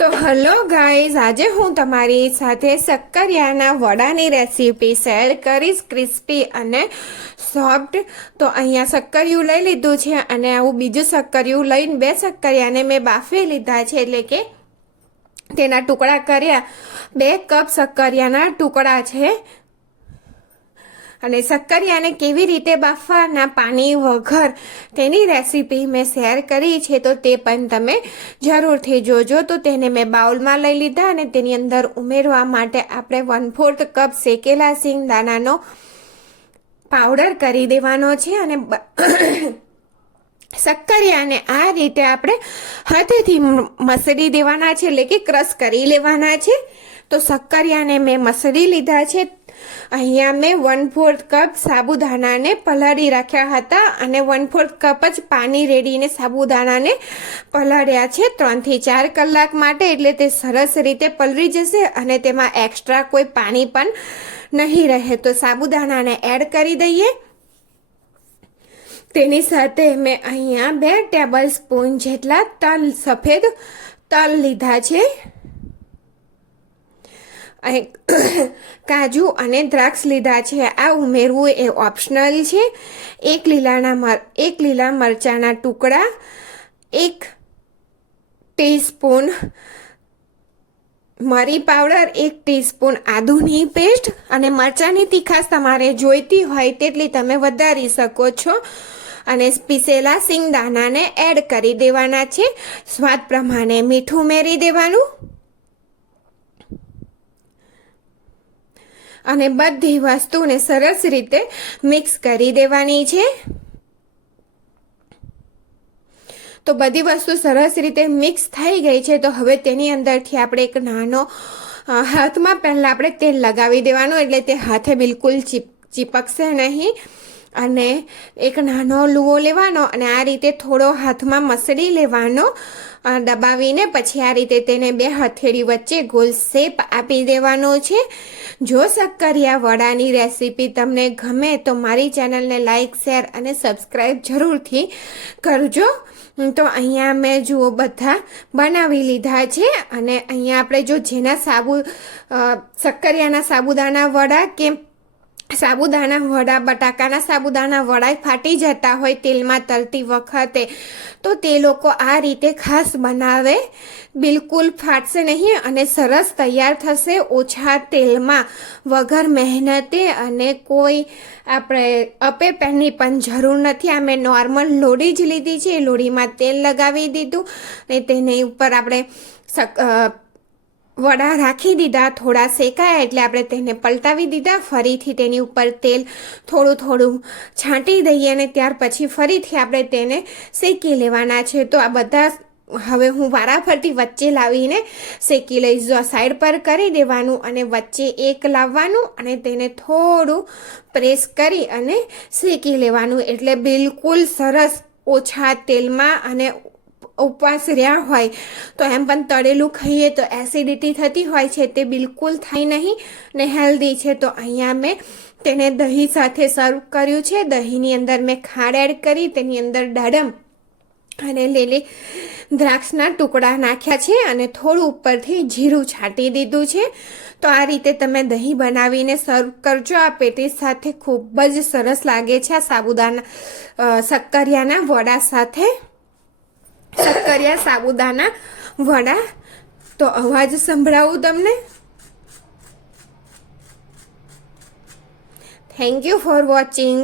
તો hello guys, આજે હું તમારી સાથે શક્કરિયાના વડાની રેસીપી શેર કરીશ, ક્રિસ્પી અને સોફ્ટ. તો અહીંયા શક્કરિયું લઈ લીધું છે અને આવું બીજું શક્કરિયું લઈને બે શક્કરિયાને મેં બાફી લીધા છે, એટલે કે તેના ટુકડા કર્યા. 2 કપ શક્કરિયાના ટુકડા છે અને શક્કરિયાને કેવી રીતે બાફવાના પાણી વગર તેની રેસીપી મેં શેર કરી છે, તો તે પણ તમે જરૂરથી જોજો. તો તેને મેં બાઉલમાં લઈ લીધા અને તેની અંદર ઉમેરવા માટે આપણે 1/4 કપ શેકેલા સિંગદાણાનો પાવડર કરી દેવાનો છે અને શક્કરિયાને આ રીતે આપણે હાથેથી મસળી દેવાના છે, એટલે કે ક્રશ કરી લેવાના છે. તો શક્કરિયાને મેં મસળી લીધા છે. અહીંયા મેં 1/4 કપ સાબુદાણાને પલાળી રાખ્યા હતા અને 1/4 કપ જ પાણી રેડીને સાબુદાણાને પલાળ્યા છે 3 થી 4 કલાક માટે, એટલે તે સરસ રીતે પલળી જશે અને તેમાં એક્સ્ટ્રા કોઈ પાણી પણ નહીં રહે. તો સાબુદાણાને એડ કરી દઈએ. તેની સાથે મેં અહીંયા 2 ટેબલ સ્પૂન જેટલા સફેદ તલ લીધા છે. કાજુ અને દ્રાક્ષ લીધા છે. આ ઉમેરવું એ ઓપ્શનલ છે. 1 લીલા મરચાના ટુકડા, 1 ટીસ્પૂન મરી પાવડર, 1 ટીસ્પૂન આદુની પેસ્ટ અને મરચાની તીખાશ તમારે જોઈતી હોય તેટલી તમે વધારી શકો છો. અને પીસેલા સિંગદાણાને એડ કરી દેવાના છે. સ્વાદ પ્રમાણે મીઠું ઉમેરી દેવાનું અને બધી વસ્તુને સરસ રીતે મિક્સ કરી દેવાની છે. તો બધી વસ્તુ સરસ રીતે મિક્સ થઈ ગઈ છે. તો હવે તેની અંદરથી આપણે એક નાનો હાથમાં પહેલાં આપણે તેલ લગાવી દેવાનું, એટલે તે હાથે બિલકુલ ચીપકશે નહીં. અને એક નાનો લુઓ લેવાનો અને આ રીતે થોડો હાથમાં મસળી લેવાનો, દબાવીને પછી આ રીતે તેને 2 હથેળી વચ્ચે ગોલ શેપ આપી દેવાનો છે. જો શક્કરિયા વડાની રેસીપી તમને ગમે તો મારી ચેનલને લાઈક, શેર અને સબસ્ક્રાઈબ જરૂરથી કરજો. તો અહીંયા મેં જુઓ બધા બનાવી લીધા છે અને અહીંયા આપણે જો જેના શક્કરિયાના સાબુદાણા વડા કે સાબુદાણા વડા, બટાકાના સાબુદાણા વડા ફાટી જતા હોય તેલમાં તળતી વખતે, તો તે લોકો આ રીતે ખાસ બનાવે, બિલકુલ ફાટશે નહીં અને સરસ તૈયાર થશે ઓછા તેલમાં, વગર મહેનતે. અને કોઈ આપણે અપે પેનની પણ જરૂર નથી. આ મેં નોર્મલ લોડી જ લીધી છે. લોડીમાં તેલ લગાવી દીધું અને તેની ઉપર આપણે વડા રાખી દીધા. થોડા શેકાયા એટલે આપણે તેને પલટાવી દીધા. ફરીથી તેની ઉપર તેલ થોડું છાંટી દઈએ અને ત્યાર પછી ફરીથી આપણે તેને શેકી લેવાના છે. તો આ બધા હવે હું વારાફરતી વચ્ચે લાવીને શેકી લઈશ. જો સાઈડ પર કરી દેવાનું અને વચ્ચે એક લાવવાનું અને તેને થોડું પ્રેસ કરી અને શેકી લેવાનું, એટલે બિલકુલ સરસ ઓછા તેલમાં. અને ઉપવાસ રહ્યા હોય તો એમ પણ તળેલું ખાઈએ તો એસિડિટી થતી હોય છે, તે બિલકુલ થાય નહીં ને હેલ્ધી છે. તો અહીંયા મેં તેને દહીં સાથે સર્વ કર્યું છે. દહીંની અંદર મેં ખાંડ એડ કરી, તેની અંદર દાડમ અને લીલી દ્રાક્ષના ટુકડા નાખ્યા છે અને થોડું ઉપરથી જીરું છાંટી દીધું છે. તો આ રીતે તમે દહીં બનાવીને સર્વ કરજો. આ પેટીસ સાથે ખૂબ જ સરસ લાગે છે, આ શક્કરિયાના વડા સાથે, શક્કરિયા સાબુદાણા વડા. તો અવાજ સંભળાવું તમને. Thank you for watching.